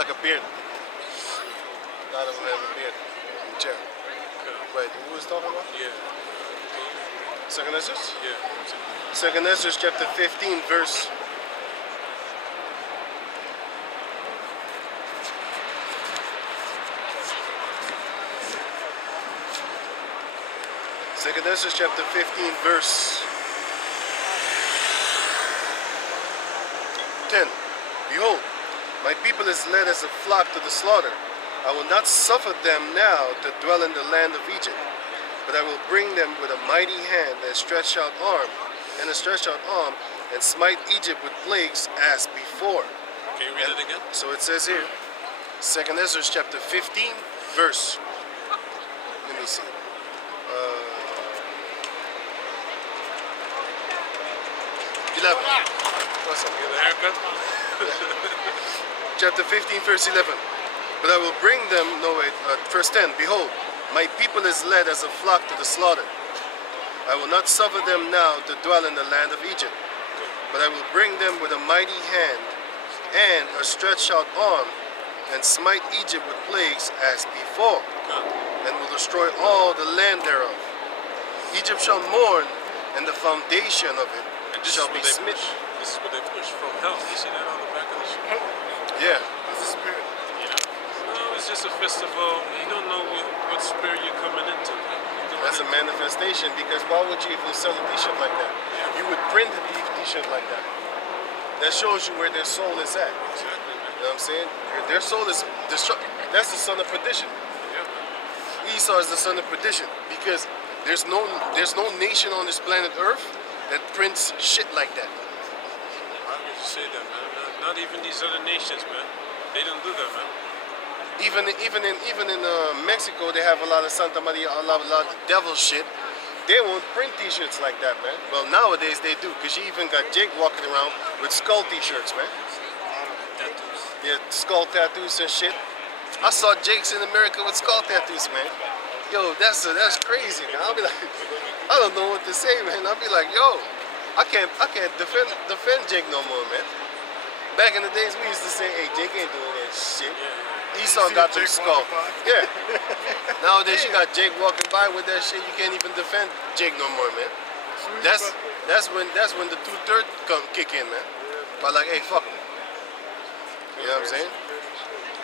like a beard. A lot of them have a beard. Chair. Wait, who was talking about? Yeah. Second Esdras? Yeah. Second Esdras chapter 15 verse. Second Esdras chapter 15 verse 10. Behold, my people is led as a flock to the slaughter. I will not suffer them now to dwell in the land of Egypt, but I will bring them with a mighty hand and a stretched out arm, and smite Egypt with plagues as before. Can you read it again? So it says here, Second Esdras chapter 15 verse. Let me see. What's up? Get a haircut? Chapter 15, verse 11. But I will bring them, verse 10. Behold, my people is led as a flock to the slaughter. I will not suffer them now to dwell in the land of Egypt, but I will bring them with a mighty hand and a stretched out arm, and smite Egypt with plagues as before, and will destroy all the land thereof. Egypt shall mourn, and the foundation of it shall be smitten. This is what they push from hell. You see that on the back of the shirt? Yeah. It's a spirit. No, it's just a festival. You don't know what spirit you're coming into. That's a manifestation, because why would you even sell a t-shirt like that? You would print a t-shirt like that. That shows you where their soul is at. Exactly, man. You know what I'm saying? Their soul is destruction. That's the son of perdition. Yeah. Esau is the son of perdition, because there's no nation on this planet Earth that prints shit like that. Why would you say that, man? Not even these other nations, man. They don't do that, man. Even in Mexico, they have a lot of Santa Maria, a lot of devil shit. They won't print t-shirts like that, man. Well, nowadays they do, because you even got Jake walking around with skull t-shirts, man. Tattoos. Yeah, skull tattoos and shit. I saw Jake's in America with skull tattoos, man. Yo, that's crazy, man. I'll be like, I don't know what to say, man. I'll be like, yo, I can't defend Jake no more, man. Back in the days, we used to say, hey, Jake ain't doing that shit. Esau got them skull. Yeah. Nowadays, you got Jake walking by with that shit. You can't even defend Jake no more, man. That's when the 2/3 kick in, man. But like, hey, fuck him. You know what I'm saying?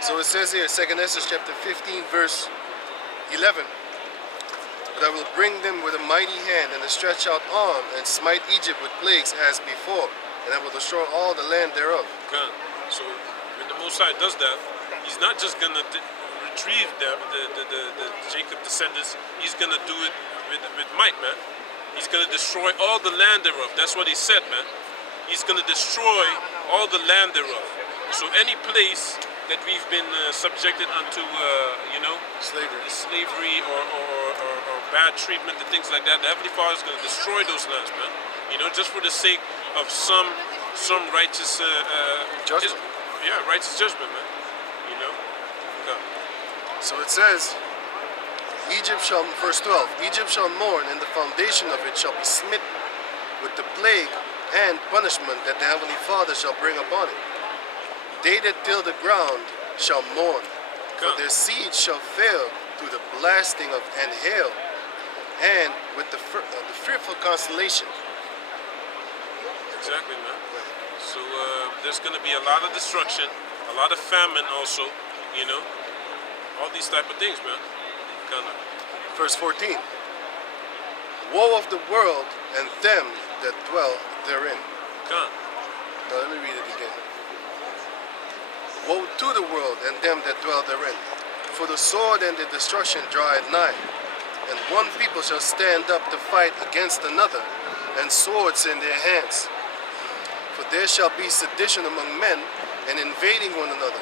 So it says here, 2 Esdras chapter 15, verse 11. But I will bring them with a mighty hand and a stretched out arm, and smite Egypt with plagues as before, and I will destroy all the land thereof. God. So when the Most High does that, He's not just gonna retrieve the Jacob descendants. He's gonna do it with might, man. He's gonna destroy all the land thereof. That's what He said, man. He's gonna destroy all the land thereof. So any place that we've been subjected unto, slavery or bad treatment and things like that, the Heavenly Father is going to destroy those lands, man. You know, just for the sake of some righteous judgment. Righteous judgment, man. You know. Okay. So it says, verse 12, Egypt shall mourn, and the foundation of it shall be smitten with the plague and punishment that the Heavenly Father shall bring upon it. They that till the ground shall mourn, for their seed shall fail through the blasting and hail, and with the fearful constellation. Exactly, man. So there's going to be a lot of destruction, a lot of famine also, you know, all these type of things, man. Kinda. Verse 14. Woe of the world and them that dwell therein. Come. Now let me read it again. Woe to the world and them that dwell therein. For the sword and the destruction draweth nigh, and one people shall stand up to fight against another, and swords in their hands. For there shall be sedition among men, and invading one another.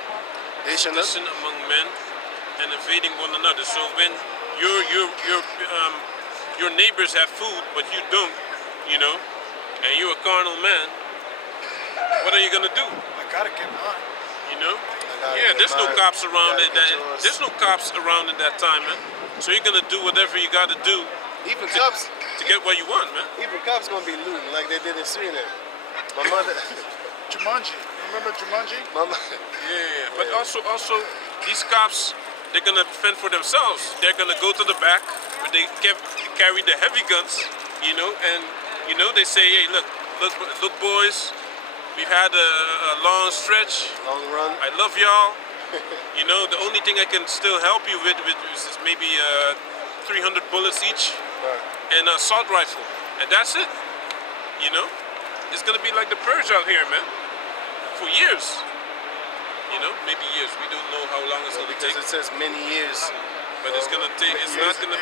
They shall not... Sedition among men, and invading one another. So when your neighbors have food, but you don't, you know, and you're a carnal man, what are you gonna do? I gotta get mine. You know? Yeah, there's no cops around at that. There's no cops around at that time, man. So you're gonna do whatever you gotta do. Even cops to get what you want, man. Even cops gonna be looting like they did in Suriname. My mother. Jumanji. remember Jumanji? Mama. Yeah, but also these cops, they're gonna fend for themselves. They're gonna go to the back where they carry the heavy guns, and they say, hey, look, boys, we've had a long stretch. Long run. I love y'all. The only thing I can still help you with is maybe 300 bullets each Right. and an assault rifle, and that's it. It's gonna be like the purge out here, man, for years. Maybe years. We don't know how long it's gonna Because take, it says many years. but it's gonna take. It's not gonna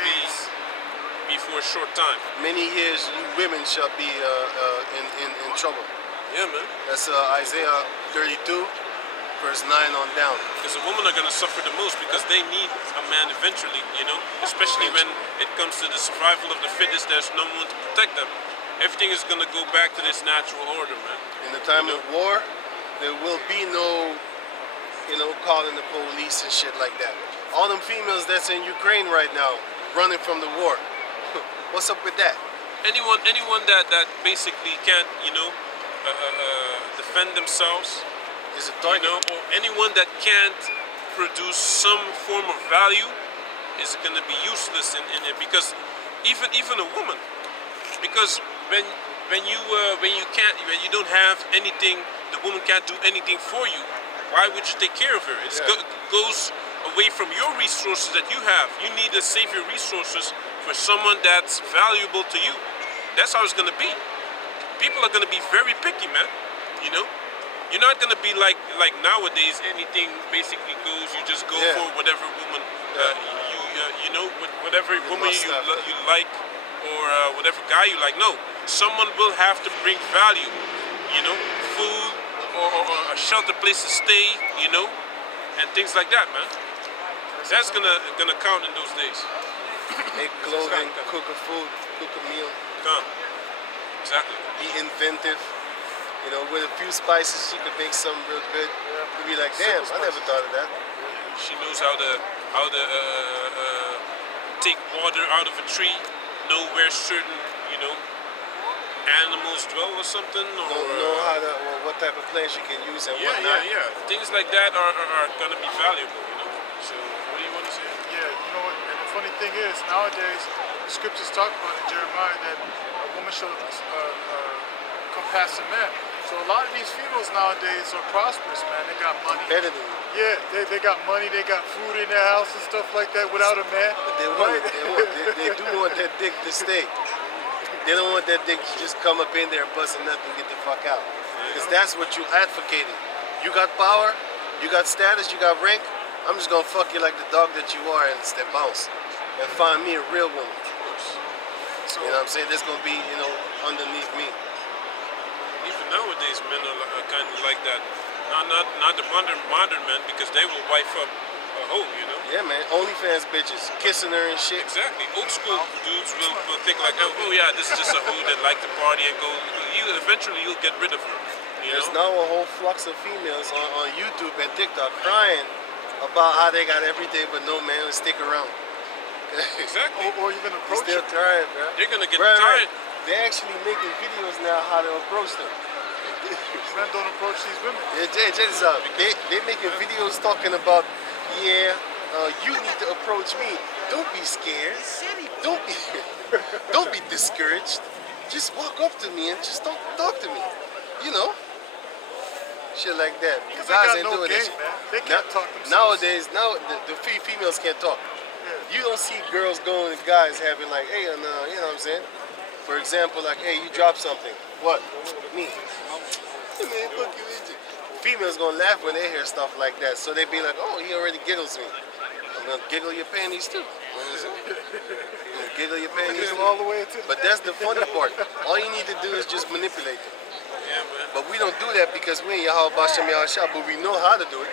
be for a short time. Many years, you women shall be in trouble. Yeah, man. That's Isaiah 32, verse 9 on down. Because the women are gonna suffer the most because they need a man eventually. Especially when it comes to the survival of the fittest. There's no one to protect them. Everything is gonna go back to this natural order, man. In the time of war, there will be no, calling the police and shit like that. All them females that's in Ukraine right now, running from the war. What's up with that? Anyone that basically can't, defend themselves, Is a target. or anyone that can't produce some form of value is going to be useless in it, because even a woman, because when you don't have anything, the woman can't do anything for you. Why would you take care of her? It goes away from your resources that you have. You need to save your resources for someone that's valuable to you. That's how it's going to be. People are going to be very picky, man. You're not going to be like nowadays. Anything basically goes. You just go for whatever woman whatever woman you like, or whatever guy you like. No, someone will have to bring value. Food or a shelter place to stay. And things like that, man. That's gonna count in those days. Make clothing, cook a food, cook a meal. Exactly. Be inventive. With a few spices, she could make something real good. You'd be like, damn, I never thought of that. She knows how to take water out of a tree, know where certain animals dwell or something, or Know how to, or what type of plants you can use and whatnot. yeah. Things like that are gonna be valuable. So what do you want to say? Yeah, you know what? And the funny thing is, nowadays, the scriptures talk about in Jeremiah that a woman shall compass a man. So a lot of these females nowadays are prosperous, man. They got money. Better than you. Yeah, they got money. They got food in their house and stuff like that without a man. But they do want that dick to stay. They don't want that dick to just come up in there, busting nothing, and get the fuck out. Because that's what you advocating. You got power, you got status, you got rank. I'm just gonna fuck you like the dog that you are and bounce. And find me a real woman. So, You know what I'm saying? That's gonna be, underneath me. Even nowadays, men are kind of like that. Not the modern men, because they will wife up a hoe, Yeah, man. OnlyFans bitches, kissing her and shit. Exactly. Old school dudes will think like, oh yeah, this is just a hoe that like to party and go. Eventually you'll get rid of her. There's now a whole flux of females on YouTube and TikTok crying about how they got everything but no man to stick around. Exactly. or even approach Still it. trying, bro. They're gonna get Right. tired. They're actually making videos now how to approach them. Men don't approach these women. Yeah, check this out. They're making videos talking about, you need to approach me. Don't be scared. Don't be discouraged. Just walk up to me and just talk to me. Shit like that. Because Guys they got ain't no doing game, that shit. man. They can't talk themselves. Nowadays, the females can't talk. Yeah. You don't see girls going to guys having like, hey, you know what I'm saying? For example, like, hey, you drop something. What? Me. Hey, man, fuck you, bitch. Females gonna laugh when they hear stuff like that. So they be like, oh, he already giggles me. I'm gonna giggle your panties too. You know what I'm saying? I'm gonna giggle your panties too. All the way to But that's the funny part. All you need to do is just manipulate them. Yeah, man. But we don't do that because we ain't Yahweh Bashem Yahshua, but we know how to do it.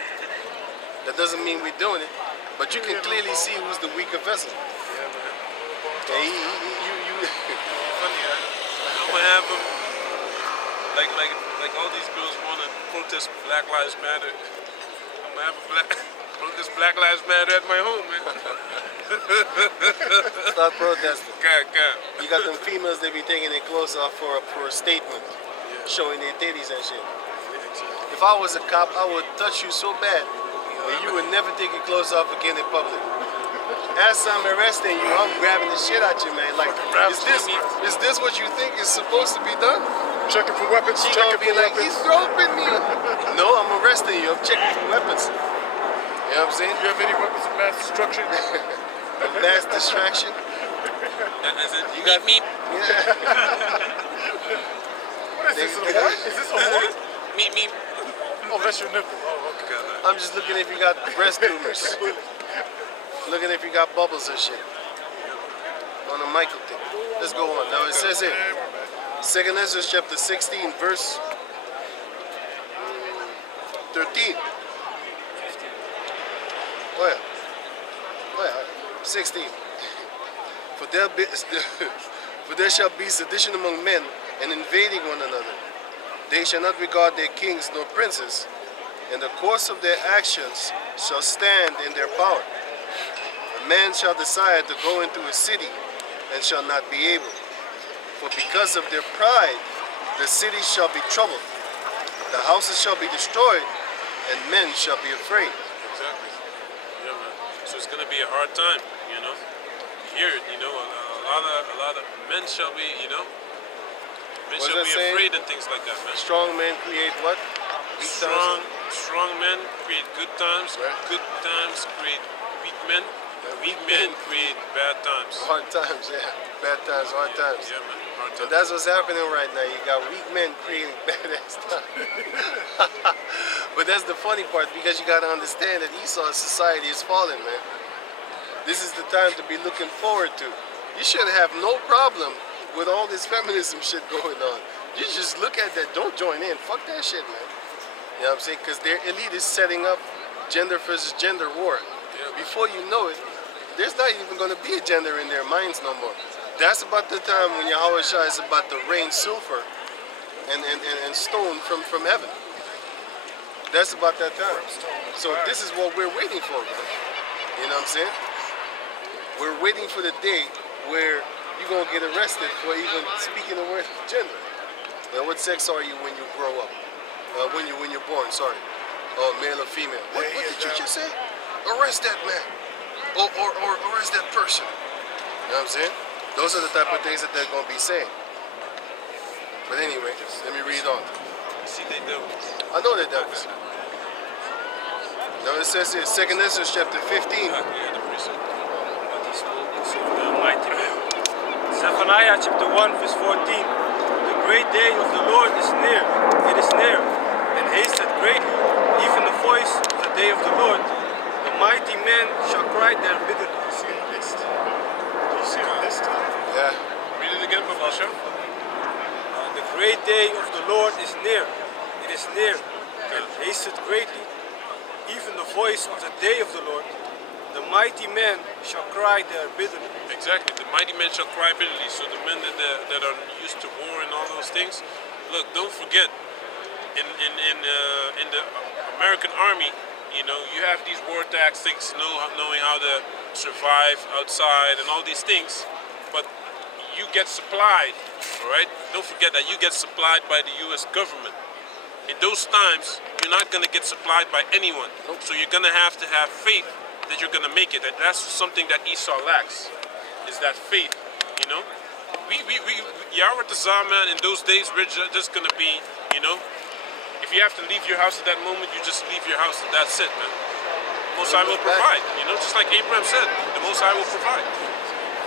That doesn't mean we're doing it. But you can clearly see who's the weaker vessel. Yeah, man. Yeah, Funny, I'm gonna have them like all these girls want to protest Black Lives Matter. I'm gonna have them protest Black Lives Matter at my home, man. Start protesting. God. You got them females, they be taking their clothes off for a statement, showing their titties and shit. Yeah, exactly. If I was a cop, I would touch you so bad and you would never take your clothes off again in public. As I'm arresting you, I'm grabbing the shit out you, man. Like, is this what you think is supposed to be done? Checking for weapons. She Checking gonna be for like, weapons. he's groping me. No, I'm arresting you. I'm checking for weapons. You know what I'm saying? Do you have any weapons of mass destruction? Mass distraction. As in, You got meep, Yeah. What is this? A what? Is this a what? meep, meep. Oh, that's your nipple. Oh, okay. I'm just looking if you got breast tumors. Looking if you got bubbles and shit. On a Michael thing. Let's go on. Now it says here, 2 Ezra chapter 16, verse 13. Oh yeah. Oh yeah. 16. For there shall be sedition among men and invading one another. They shall not regard their kings nor princes, and the course of their actions shall stand in their power. A man shall desire to go into a city and shall not be able. For because of their pride, the city shall be troubled. The houses shall be destroyed, and men shall be afraid. Exactly. Yeah, man. So it's gonna be a hard time, you know. You hear it, you know. A lot of men shall be, you know. Men What's shall that be saying? afraid and things like that, man. Strong men create what? Weak times? Strong men create good times. Right. Good times create weak men. Weak men create bad times. Hard times, yeah. Bad times, hard times. Yeah, man. Hard So times. that's what's happening right now. You got weak men creating badass times. But that's the funny part, because you got to understand that Esau's society is falling, man. This is the time to be looking forward to. You should have no problem with all this feminism shit going on. You just look at that. Don't join in. Fuck that shit, man. You know what I'm saying? Because their elite is setting up gender versus gender war. Yeah. Before you know it, there's not even going to be a gender in their minds no more. That's about the time when Yahweh Shai is about to rain sulfur and stone from heaven. That's about that time. So this is what we're waiting for, man. You know what I'm saying? We're waiting for the day where you're going to get arrested for even speaking the word gender. Now, what sex are you when you grow up? When you're born, sorry. Oh, male or female. What did you just say? Arrest that man. Or arrest that person. You know what I'm saying? Those are the type of things that they're going to be saying. But anyway, let me read on. See, they do. I know that was. Now it says here, 2 Ezra chapter 15. Yeah, the precept. What he spoke of the mighty men. Zephaniah chapter 1 verse 14. The great day of the Lord is near. It is near and hasted greatly, even the voice of the day of the Lord. The mighty men shall cry there bitterly. You see a list? Do you see a list? Yeah. Read it again, Babasha. The great day of the Lord is near. It is near and hasted greatly, even the voice of the day of the Lord. The mighty men shall cry there bitterly. Exactly. The mighty men shall cry bitterly. So the men that are used to war and all those things, look, don't forget, in the American army, you know, you have these war tactics, knowing how to survive outside and all these things, but you get supplied, all right? Don't forget that you get supplied by the U.S. government. In those times, you're not going to get supplied by anyone. So you're going to have faith that you're going to make it. And that's something that Esau lacks, is that faith, you know? Yahweh Tazah, man, in those days, we're just going to be, you know, if you have to leave your house at that moment, you just leave your house and that's it, man. The Most High will provide, you know, just like Abraham said, the Most High will provide,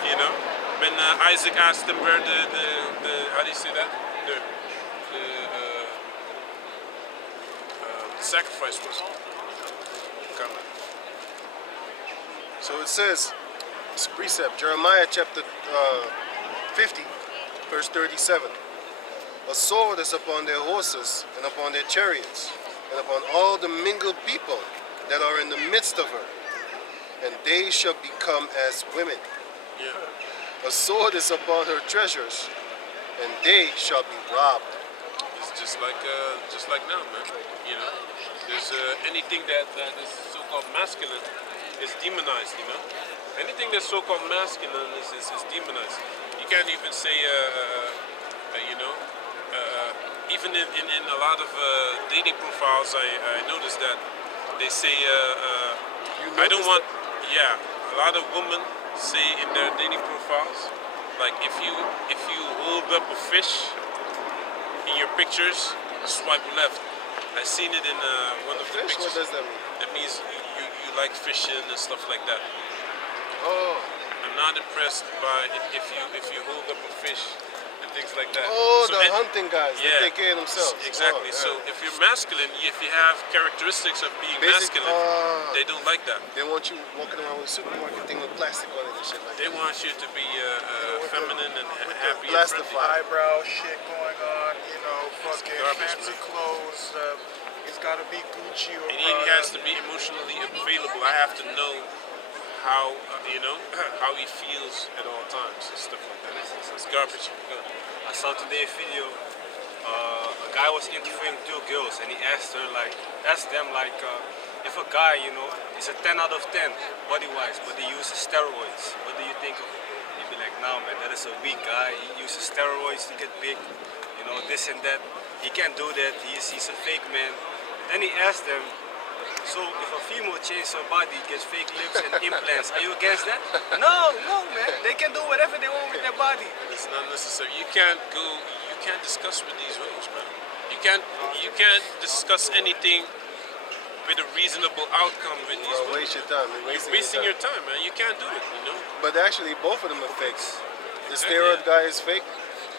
you know? When Isaac asked him where the how do you say that? The sacrifice was. Come on. So it says, it's a precept, Jeremiah chapter 50, verse 37. A sword is upon their horses and upon their chariots and upon all the mingled people that are in the midst of her, and they shall become as women. Yeah. A sword is upon her treasures, and they shall be robbed. It's just like now, man. You know, there's anything that is so-called masculine is demonized. You know, anything that's so-called masculine is demonized. You can't even say, you know, even in a lot of dating profiles, I noticed that they say, I don't want, yeah, a lot of women say in their dating profiles, like if you hold up a fish in your pictures, swipe left. I seen it in one of the Fish? What pictures. does that mean? That means you like fishing and stuff like that. Oh. I'm not impressed by if you hold up a fish and things like that. Oh, So the and- hunting guys. Yeah. They take care of themselves. Exactly. Oh, yeah. So if you're masculine, if you have characteristics of being Basic, masculine, they don't like that. they want you walking around with a supermarket thing with plastic on it and shit like They that. want you to be feminine and happy and Blastified. friendly. Eyebrow shit going on, you know, fucking garbage, fancy man. clothes. It's gotta be Gucci or And he has to be emotionally available. I have to know how how he feels at all times and stuff like that. It's garbage. I saw today a video. A guy was interviewing two girls, and he asked them like, if a guy, is a 10 out of 10 body-wise, but he uses steroids, what do you think of it? He'd be like, no man, that is a weak guy. He uses steroids to get big, this and that. He can't do that. He's a fake man. Then he asked them, so if a female changes her body, gets fake lips and implants, are you against that? No, man. They can do whatever they want with their body. It's not necessary. You can't discuss with these rules, man. You can't discuss anything with a reasonable outcome with these Well, rules. waste your time. You're You're wasting your time, man. You can't do it. But actually, both of them are fakes. The Exactly, steroid yeah. guy is fake,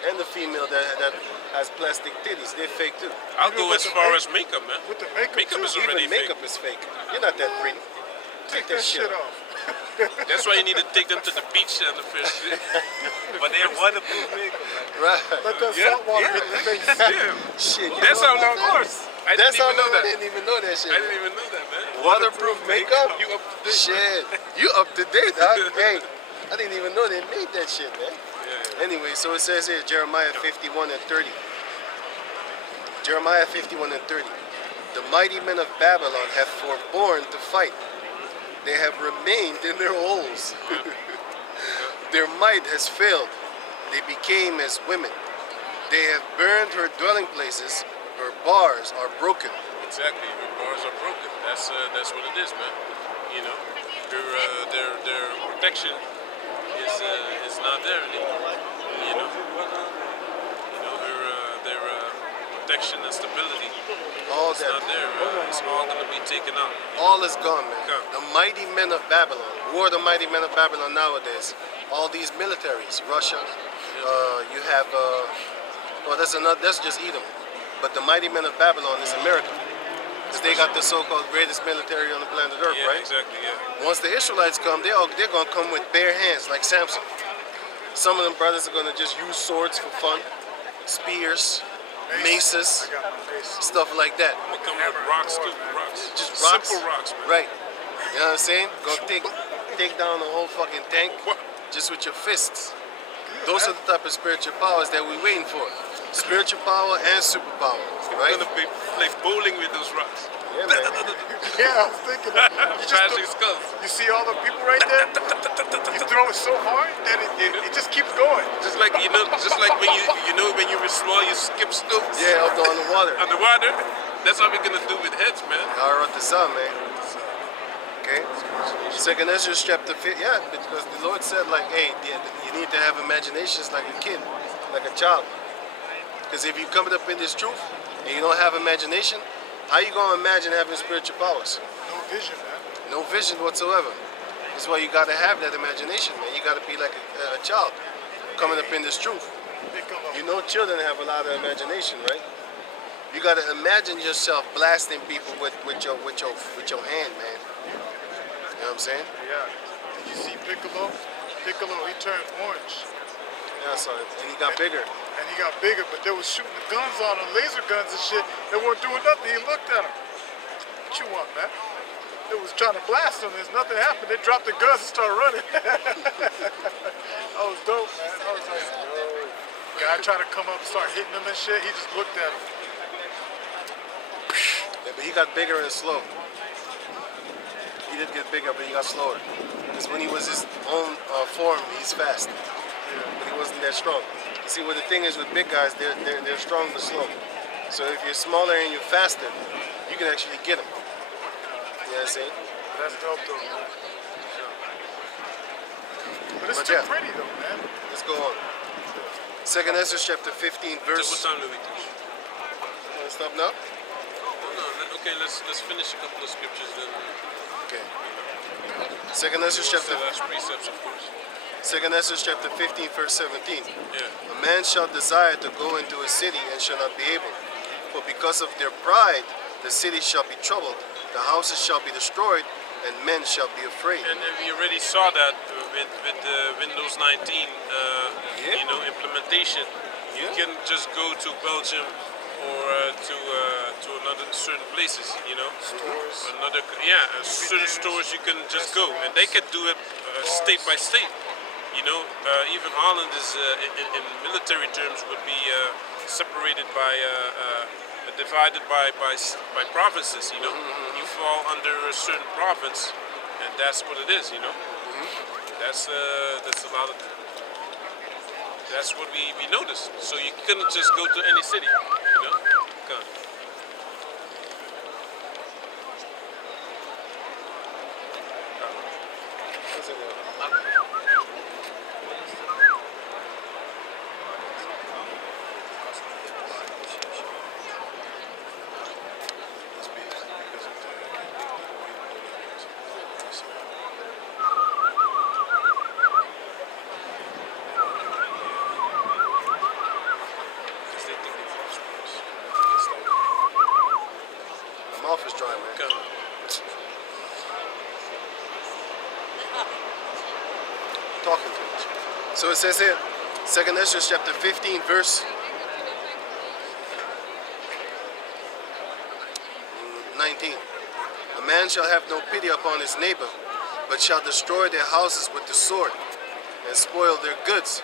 and the female that has plastic titties, they're fake too. I'll go Even as with the far make- as makeup, man. with the makeup, Makeup too. is already Even fake. makeup is fake. You're not that pretty. Take that shit off. That's why you need to take them to the beach and the first. But they're waterproof makeup, man. Right. Let that Yeah, salt water hit the face. Shit. you That's know how long. about that? I That's didn't how even know long I that. didn't even know that shit. I didn't even know that, man. Waterproof makeup? You up to date? Shit. You up to date, dog. Hey, I didn't even know they made that shit, man. Yeah. Anyway, so it says here, Jeremiah 51 and 30. Jeremiah 51 and 30. The mighty men of Babylon have forborne to fight. They have remained in their holes. Their might has failed. They became as women. They have burned her dwelling places. Her bars are broken. Exactly. Her bars are broken. That's what it is, man. Their protection is not there anymore. Their protection and stability All is that, not there. It's all gonna be taken out. all is gone, man. Gone. The mighty men of Babylon. Who are the mighty men of Babylon nowadays? All these militaries. Russia. You have. Well, that's just Edom. But the mighty men of Babylon is America. Because they got the so-called greatest military on the planet Earth, Yeah, right? exactly. Yeah. Once the Israelites come, they're gonna come with bare hands, like Samson. Some of them brothers are gonna just use swords for fun, spears, maces, I got my face. stuff like that. I'm gonna come with rocks too. Rocks. Just rocks. Simple rocks, man. Right. You know what I'm saying? Go take down the whole fucking tank What? just with your fists. Those are the type of spiritual powers that we're waiting for. Spiritual power and superpower, I'm right? gonna be like bowling with those rocks. Yeah, man. Yeah, I was thinking that. You just Crashing throw- skulls. you see all the people right there? You throw it so hard that it just keeps going. Just like when you were small, you skip stones. Yeah, up on the water. Underwater. That's what we're gonna do with heads, man. Power of the sun, man. Okay. Second Ezra chapter 5. Yeah, because the Lord said, like, hey, you need to have imaginations like a kid, like a child. Because if you come up in this truth and you don't have imagination, how you gonna imagine having spiritual powers? No vision, man. No vision whatsoever. That's why you gotta have that imagination, man. You gotta be like a child coming up in this truth. You know, children have a lot of imagination, right? You gotta imagine yourself blasting people with your hand, man. You know what I'm saying? Yeah. Did you see Piccolo? Piccolo, he turned orange. Yeah, I saw it. And he got bigger. And he got bigger, but they was shooting the guns on him, laser guns and shit. They weren't doing nothing. He looked at him. What you want, man? They was trying to blast him. There's nothing happened. They dropped the guns and started running. That was dope, man. I was like, yo. Guy tried to come up and start hitting him and shit. He just looked at him. Yeah, but he got bigger and slow. He did get bigger, but he got slower. Because when he was his own form, he's fast. But he wasn't that strong. You see, what the thing is with big guys, they're strong but slow. So if you're smaller and you're faster, you can actually get them. You know what I'm saying? That's dope though, man. But it's But too yeah. pretty though, man. Let's go on. Second Ezra chapter 15 So verse. what time do we teach? Wanna stop now? No, okay, let's finish a couple of scriptures then. Okay. Second Ezra What's chapter the last precepts, of course. Second Ezra chapter 15 verse 17. Yeah. A man shall desire to go into a city and shall not be able. For because of their pride, the city shall be troubled, the houses shall be destroyed, and men shall be afraid. And we already saw that with the Windows 19, Yeah. implementation. You Yeah. can just go to Belgium or to another certain places, Stores. certain stores you can just go, and they can do it state by state. Even Holland is in military terms would be separated by divided by provinces. You fall under a certain province, and that's what it is. That's a lot of. That's what we noticed. So you couldn't just go to any city. Come. Because they think they're prosperous. My mouth is dry, man. Come. Talking too much. So it says here, Second Ezra chapter 15 verse 19. A man shall have no pity upon his neighbor, but shall destroy their houses with the sword, and spoil their goods,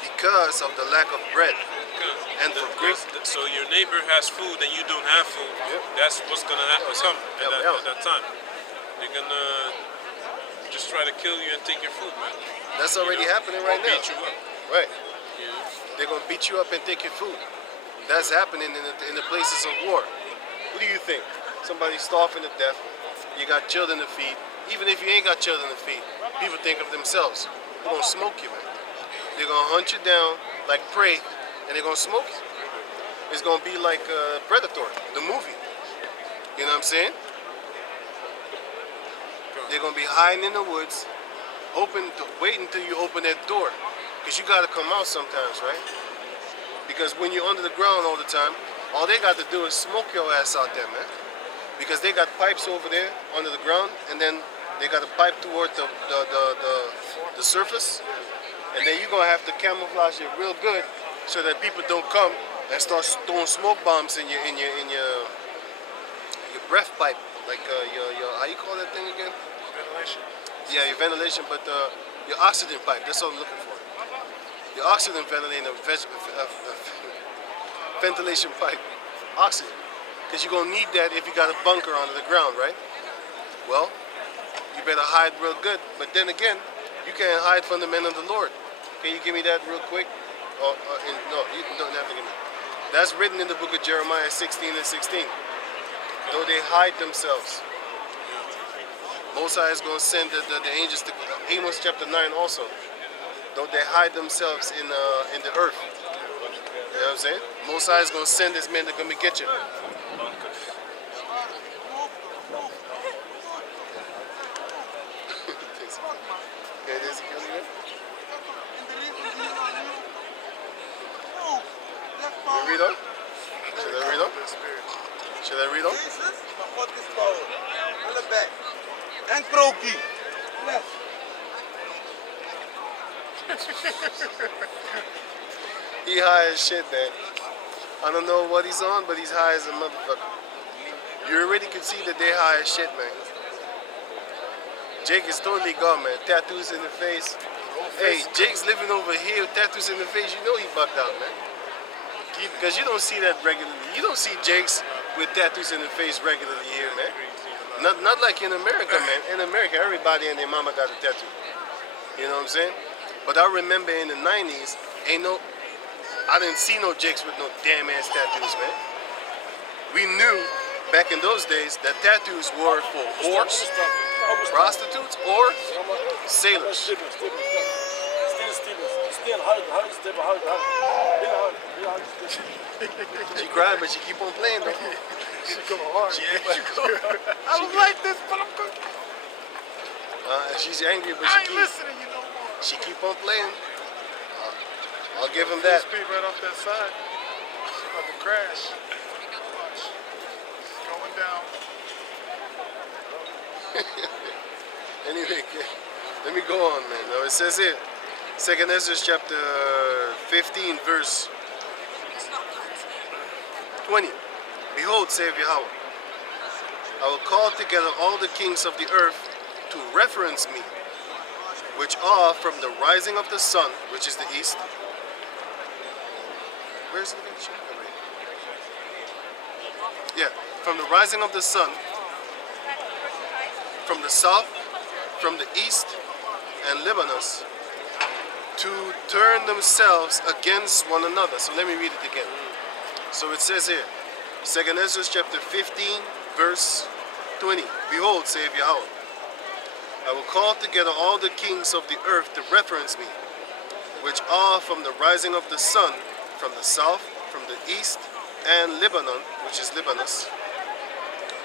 because of the lack of bread. Good. And for great. So your neighbor has food and you don't have food. Yep. That's what's gonna happen come Yeah. at that time. They're gonna just try to kill you and take your food, man. That's already happening right Or now. beat you up. Right. You know? They're gonna beat you up and take your food. That's happening in the places of war. What do you think? Somebody starving to death. You got children to feed. Even if you ain't got children to feed, people think of themselves. They're gonna smoke you, man. They're gonna hunt you down like prey, and they're gonna smoke you. It's gonna be like Predator, the movie. You know what I'm saying? They're gonna be hiding in the woods, waiting until you open that door, because you gotta come out sometimes, right? Because when you're under the ground all the time, all they got to do is smoke your ass out there, man. Because they got pipes over there under the ground, and then they got a pipe toward the surface, and then you're gonna have to camouflage it real good so that people don't come and start throwing smoke bombs in your breath pipe, like your how you call that thing again? Ventilation. Yeah, your ventilation, but your oxygen pipe. That's what I'm looking for. Your oxygen ventilation pipe, oxygen, because you're gonna need that if you got a bunker under the ground, right? Well, you better hide real good. But then again, you can't hide from the men of the Lord. Can you give me that real quick? No, you don't have to give me. That's written in the book of Jeremiah 16 and 16. Though they hide themselves, Most High is going to send the angels to Amos chapter 9 also. Though they hide themselves in the earth. You know what I'm saying? Most High is going to send his men to come and get you. Okay, there's a killing here. Read on? Should I read on? Should I read on? Jezus, maar God is power. Allebei. En krokie. Left. He high as shit, man. I don't know what he's on, but he's high as a motherfucker. You already can see that they're high as shit, man. Jake is totally gone, man. Tattoos in the face. Hey, Jake's living over here with tattoos in the face. You know he bugged out, man. Because you don't see that regularly. You don't see Jakes with tattoos in the face regularly here, man. Not like in America, man. In America, everybody and their mama got a tattoo. You know what I'm saying? But I remember in the 90s, I didn't see no Jakes with no damn ass tattoos, man. we knew back in those days that tattoos were for whores, prostitutes, or sailors. She cried, but she keep on playing though. She go hard. I don't like this, but I'm good. She's angry, but I ain't listening, you know. she keep on playing. I'll give him that. Speed right off that side. She's about to crash. Watch. It's going down. Anyway, let me go on, man. Now it says here, 2nd Ezra chapter 15, verse 20. Behold, saith Yahweh, I will call together all the kings of the earth to reference me, which are from the rising of the sun, which is the east. Where's it again? Yeah, from the rising of the sun, from the south, from the east, and Libanus, to turn themselves against one another. So let me read it again. So it says here, 2nd Ezra chapter 15, verse 20. Behold, saith Yahweh, I will call together all the kings of the earth to reference me, which are from the rising of the sun, from the south, from the east, and Lebanon, which is Libanus,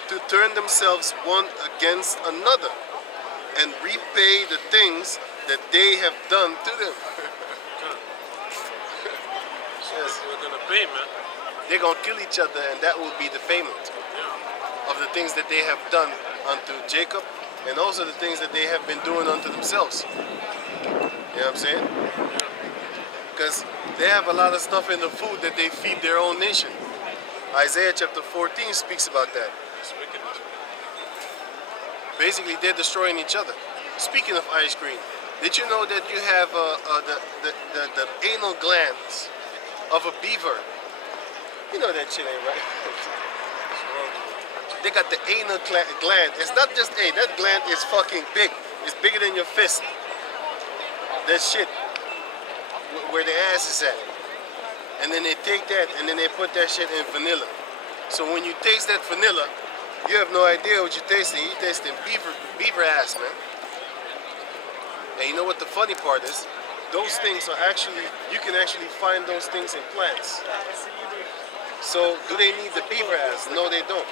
to turn themselves one against another, and repay the things that they have done to them. Yes. We're gonna pay, man. They're going to kill each other, and that will be the payment of the things that they have done unto Jacob, and also the things that they have been doing unto themselves. You know what I'm saying? Because they have a lot of stuff in the food that they feed their own nation. Isaiah chapter 14 speaks about that. It's wickedness. Basically, they're destroying each other. Speaking of ice cream, did you know that you have the anal glands of a beaver? You know that shit ain't right. They got the anal gland. It's not just that gland is fucking big. It's bigger than your fist. That shit, where the ass is at. And then they take that and then they put that shit in vanilla. So when you taste that vanilla, you have no idea what you're tasting. You're tasting beaver ass, man. And you know what the funny part is? Those things are actually, you can actually find those things in plants. So do they need the beaver ass? No, they don't.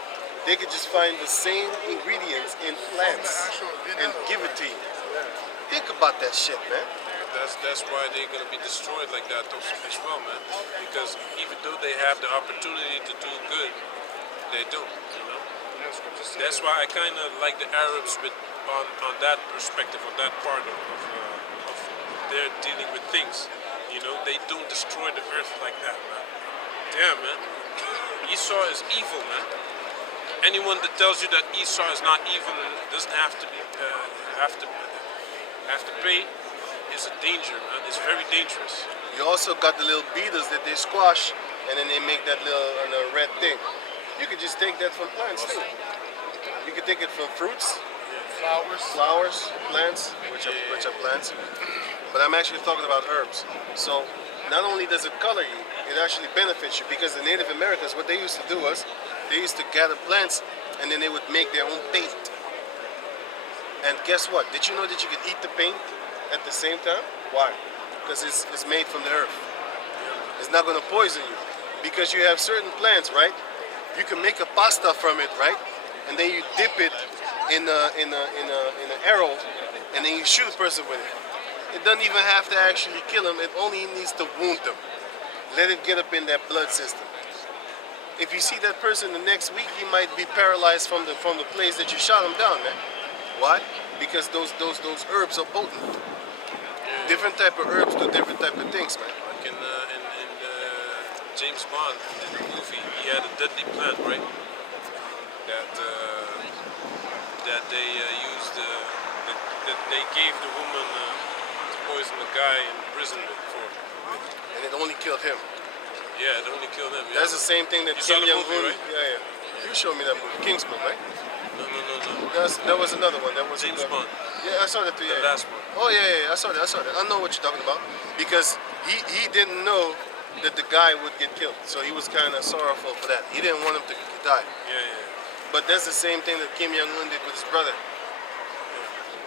They could just find the same ingredients in plants and give it to you. Think about that shit, man. That's why they're gonna be destroyed like that as well, man. Because even though they have the opportunity to do good, they don't. You know. That's why I kind of like the Arabs on that perspective, on that part of their dealing with things. You know, they don't destroy the earth like that, man. Damn, man. Esau is evil, man. Anyone that tells you that Esau is not evil and doesn't have to pay is a danger, man. It's very dangerous. You also got the little beetles that they squash, and then they make that little red thing. You could just take that from plants too. You could take it from fruits, flowers, plants, which are plants. But I'm actually talking about herbs. So not only does it color you, it actually benefits you, because the Native Americans, what they used to do was they used to gather plants and then they would make their own paint. And guess what? Did you know that you could eat the paint at the same time? Why? Because it's made from the earth. It's not going to poison you, because you have certain plants, right? You can make a pasta from it, right? And then you dip it in an arrow, and then you shoot a person with it. It doesn't even have to actually kill them. It only needs to wound them. Let it get up in that blood system. If you see that person the next week, he might be paralyzed from the place that you shot him down, man. Why? Because those herbs are potent. Different type of herbs do different type of things, man. Like in James Bond, in the movie, he had a deadly plant, right? That they used, that they gave the woman to poison the guy in prison for. And it only killed him. Yeah, it only killed him. Yeah. That's the same thing that You saw Kim the Jong-un. movie, right? Yeah. You showed me that movie, Kingsman, right? No. That was another one. That was James Bond. Yeah, I saw that too. The Yeah. last one. Oh yeah, I saw that. I know what you're talking about, because he didn't know that the guy would get killed, so he was kind of sorrowful for that. He didn't want him to died. Yeah, yeah. But that's the same thing that Kim Jong-un did with his brother.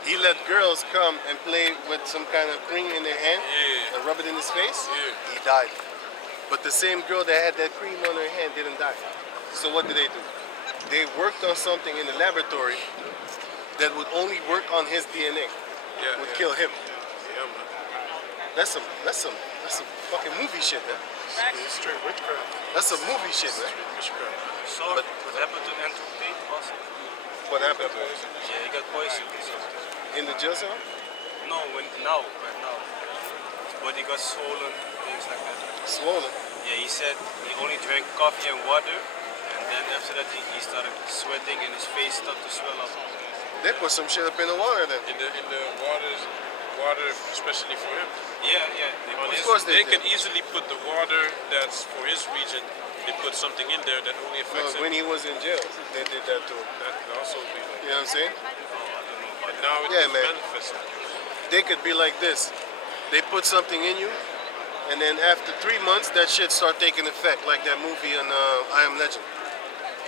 He let girls come and play with some kind of cream in their hand Yeah. and rub it in his face. Yeah. He died. But the same girl that had that cream on her hand didn't die. So what did they do? They worked on something in the laboratory that would only work on his DNA. Yeah, Would yeah. kill him. Yeah, man. That's some fucking movie shit, man. It's straight witchcraft. That's some movie shit, man. Witchcraft. So But- what happened to Andrew Tate also? What happened? Yeah, he got poisoned or something. In the jail cell? No, right now. His body got swollen, things like that. Swollen. Yeah, he said he only drank coffee and water, and then after that he started sweating and his face started to swell up. They put some shit up in the water then. In the water, especially for him. Yeah, they On put his, course they they did. can easily put the water that's for his region. They put something in there that only affects him. When he was in jail, they did that to him. That could also be like. You know what I'm saying? But now it Yeah, is man. manifested. They could be like this. They put something in you, and then after 3 months, that shit start taking effect, like that movie on I Am Legend.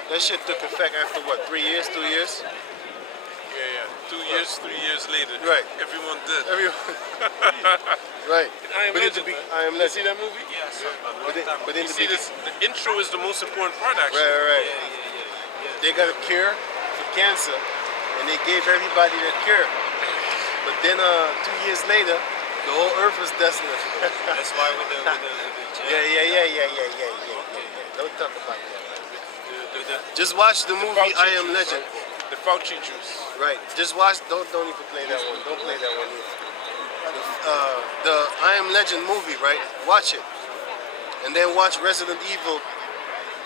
That shit took effect after what, 3 years, 2 years? Yeah. 2 years, 3 years later. Right. Everyone dead. Right. I Am But Legend. it- Man. I Am You see Legend. that movie? Yeah, so But in You the see this? The intro is the most important part, actually. Right. Yeah. They got a cure for cancer, and they gave everybody that cure. But then 2 years later, the whole earth was desolate. That's why with the jail. Yeah. Don't talk about that. Just watch the movie Fauci I Am juice, Legend. right? The Fauci juice. Right. Just watch. Don't even play that one. Don't play that one either. The I Am Legend movie, right? Watch it, and then watch Resident Evil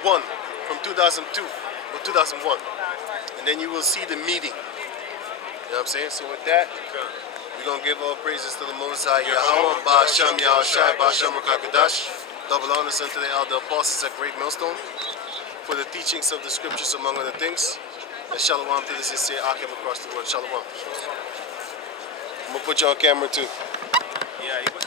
1 from 2002 or 2001, and then you will see the meeting. You know what I'm saying? So with that, we're gonna give all praises to the Most High Yahweh, Ba'Hashem, Yahushai, Ba'Hashem, Rakakadash. Double honors unto the elder apostles at Great Millstone for the teachings of the scriptures, among other things. And shalom to the sincere Akim across the world. Shalom. I'm gonna put you on camera too. Yeah, he was